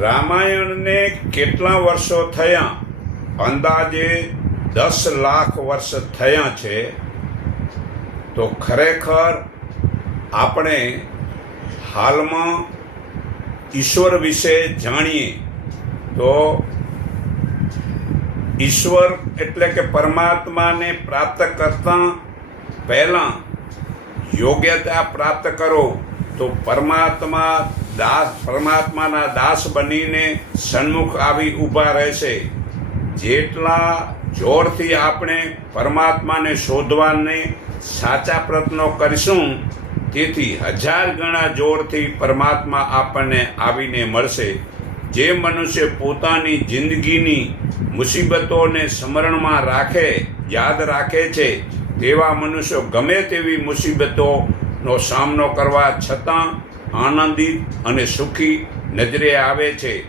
રામાયણને કેટલા વર્ષો થયા? અંદાજે 10 લાખ વર્ષ થયા છે. તો ખરેખર આપણે હાલમાં ઈશ્વર વિશે જાણીએ તો ઈશ્વર એટલે કે પરમાત્માને પ્રાપ્ત કરતાં પહેલાં યોગ્યતા પ્રાપ્ત કરો તો પરમાત્માના દાસ બનીને સન્મુખ આવી ઊભા રહેશે. જેટલા જોરથી આપણે પરમાત્માને શોધવાને સાચા પ્રયત્નો કરીશું તેથી 1000 ગણા જોરથી પરમાત્મા આપણને આવીને મળશે. જે મનુષ્ય પોતાની જિંદગીની મુસીબતોને સ્મરણમાં યાદ રાખે છે તેવા મનુષ્યો ગમે તેવી મુસીબતોનો સામનો કરવા છતાં આનંદિત અને સુખી નજરે આવે છે.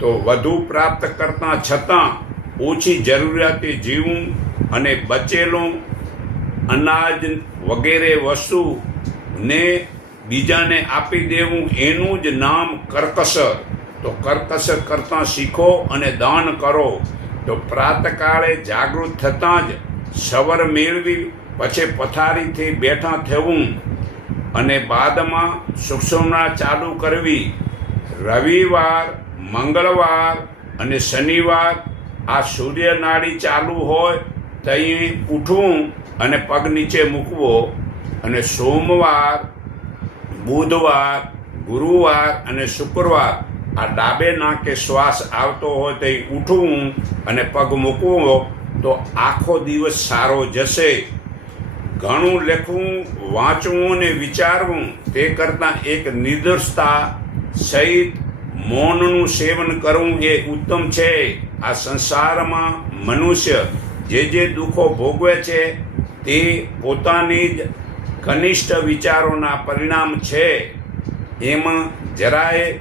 તો વધુ પ્રાપ્ત કરતાં છતાં ઓછી જરૂરિયાતે જીવવું અને બચેલું અનાજ વગેરે વસ્તુને બીજાને આપી દેવું એનું જ નામ કરકસર. તો કરકસર કરતાં શીખો અને દાન કરો. તો પ્રાતકાળે જાગૃત થતાં જ સવાર મેળવી પછી પથારીથી બેઠા થવું અને બાદમાં સુક્ષમના ચાલુ કરવી. રવિવાર, મંગળવાર અને શનિવાર આ સૂર્યનાળી ચાલુ હોય ત્યાં ઉઠવું અને પગ નીચે મૂકવો. અને સોમવાર, બુધવાર, ગુરુવાર અને શુક્રવાર આ ડાબે નાકે શ્વાસ આવતો હોય તે ઉઠવું અને પગ મૂકવો તો આખો દિવસ સારો જશે. ઘણું લખવું, વાંચવું અને વિચારવું તે કરતાં એક નિર્દોષતા સહિત મૌનનું સેવન કરવું એ ઉત્તમ છે. આ સંસારમાં મનુષ્ય જે દુઃખો ભોગવે છે તે પોતાની જ ઘનિષ્ઠ વિચારોના પરિણામ છે. એમાં જરાય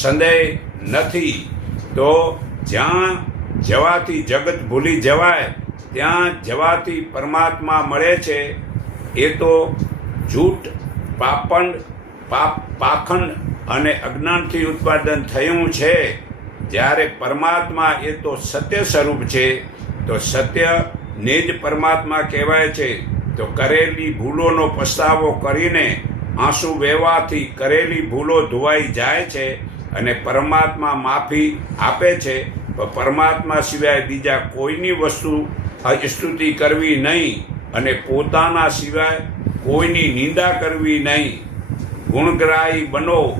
સંદેહ નથી. તો જ્યાં જવાથી જગત ભૂલી જવાય ત્યાં જવાથી પરમાત્મા મળે છે. એ તો જૂઠ, પાખંડ અને અજ્ઞાનથી ઉત્પાદન થયું છે. જ્યારે પરમાત્મા એ તો સત્ય સ્વરૂપ છે. તો સત્યને જ પરમાત્મા કહેવાય છે. તો કરેલી ભૂલોનો પસ્તાવો કરીને આંસુ વહેવાથી કરેલી ભૂલો ધોવાઈ જાય છે અને પરમાત્મા માફી આપે છે. પરમાત્મા સિવાય બીજા કોઈની સ્તુતિ કરવી નહીં અને પોતાના સિવાય કોઈની નિંદા કરવી નહીં. ગુણગ્રાહી બનો